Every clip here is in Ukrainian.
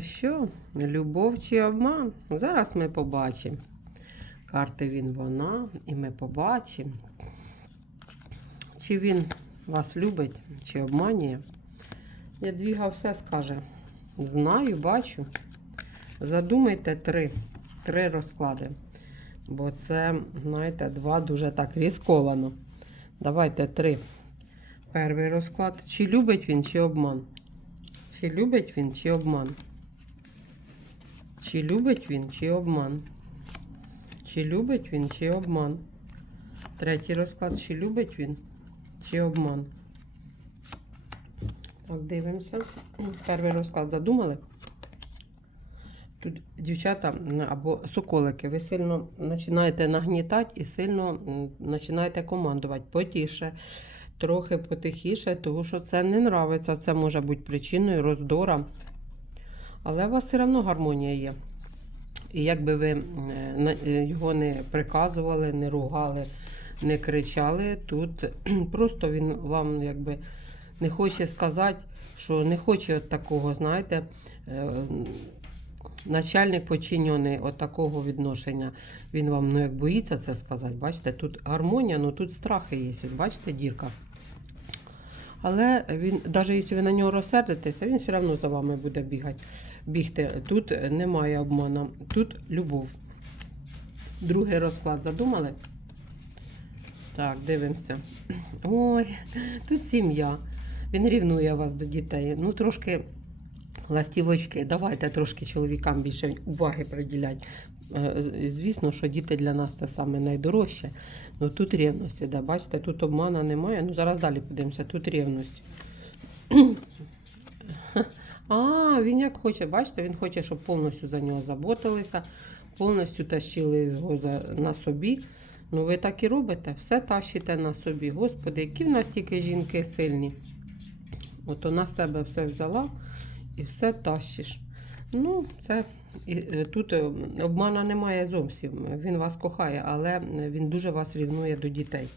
Що? Любов чи обман? Зараз ми побачимо. Карти він вона, і ми побачимо, чи він вас любить, чи обманює. Ядвіга все скаже. Знаю, бачу. Задумайте три. Три розклади. Бо це, знаєте, два дуже так різковано. Давайте три. Перший розклад. Чи любить він, чи обман? Чи любить він, чи обман? Чи любить він, чи обман? Чи любить він, чи обман? Третій розклад. Чи любить він, чи обман? Так, дивимося. Перший розклад задумали. Тут дівчата або соколики, ви сильно починаєте нагнітати і сильно починаєте командувати. Потіше, трохи потихіше, тому що це не нравиться. Це може бути причиною роздора. Але у вас все одно гармонія є. І якби ви е, е, його не приказували, не ругали, не кричали, тут просто він вам якби не хоче сказати, що не хоче от такого, знаєте, е, начальник подчинений от такого відношення. Він вам ну, як боїться це сказати. Бачите, тут гармонія, ну тут страхи є. Ось, бачите, дірка. Але він, навіть якщо ви на нього розсердитеся, він все одно за вами буде бігати, бігти. Тут немає обману, тут любов. Другий розклад задумали? Так, дивимося. Ой, тут сім'я. Він рівнує вас до дітей. Ну, трошки ластівочки, давайте трошки чоловікам більше уваги приділять. Е, Звісно, що діти для нас це саме найдорожче. Ну тут рівність іде. Бачите, тут обмана немає. Ну зараз далі подивимося, тут рівність. А, він як хоче, бачите, він хоче, щоб повністю за нього заботилися, повністю тащили його на собі. Ну, ви так і робите, все тащите на собі. Господи, які в нас тільки жінки сильні. От на себе все взяла і все тащиш. Ну, це е, тут е, обмана немає зовсім. Він вас кохає, але він дуже вас рівнує до дітей.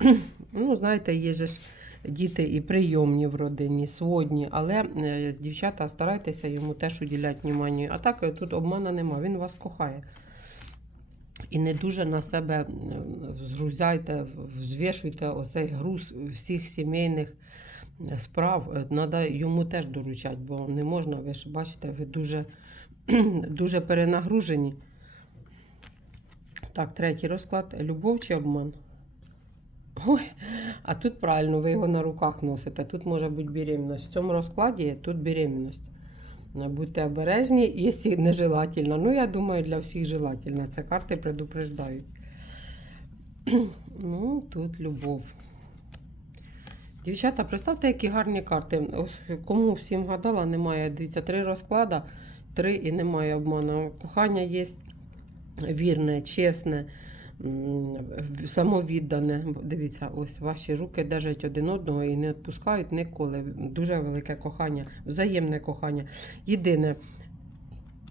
Ну, знаєте, є ж діти і прийомні в родині, сводні, але е, дівчата старайтеся йому теж уділяти увагу. А так тут обмана нема, він вас кохає. І не дуже на себе згрузяйте, взвішуйте оцей груз всіх сімейних справ. Треба йому теж доручати, бо не можна, ви ж бачите, ви дуже, дуже перенагружені. Так, третій розклад. Любов чи обман? Ой, а тут правильно, ви його на руках носите. Тут може бути беременность. В цьому розкладі тут беременность. Будьте обережні, якщо нежелательно. Ну, я думаю, для всіх желательно. Це карти предупреждають. Ну, тут любов. Дівчата, представте, які гарні карти. Ось кому всім гадала, немає. Дивіться, три розклада, три і немає обману. Кохання є вірне, чесне, самовіддане. Дивіться, ось ваші руки держать один одного і не відпускають ніколи. Дуже велике кохання, взаємне кохання. Єдине.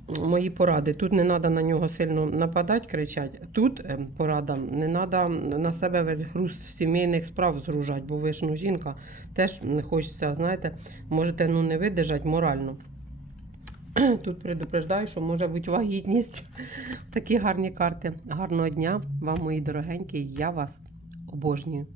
Мої поради. Тут не треба на нього сильно нападати, кричати. Тут е, порада, не треба на себе весь груз сімейних справ зружати, бо ви ж ну, жінка теж не хочеться, знаєте, можете ну, не видержати морально. Тут предупреждаю, що може бути вагітність. Такі гарні карти. Гарного дня вам, мої дорогенькі. Я вас обожнюю.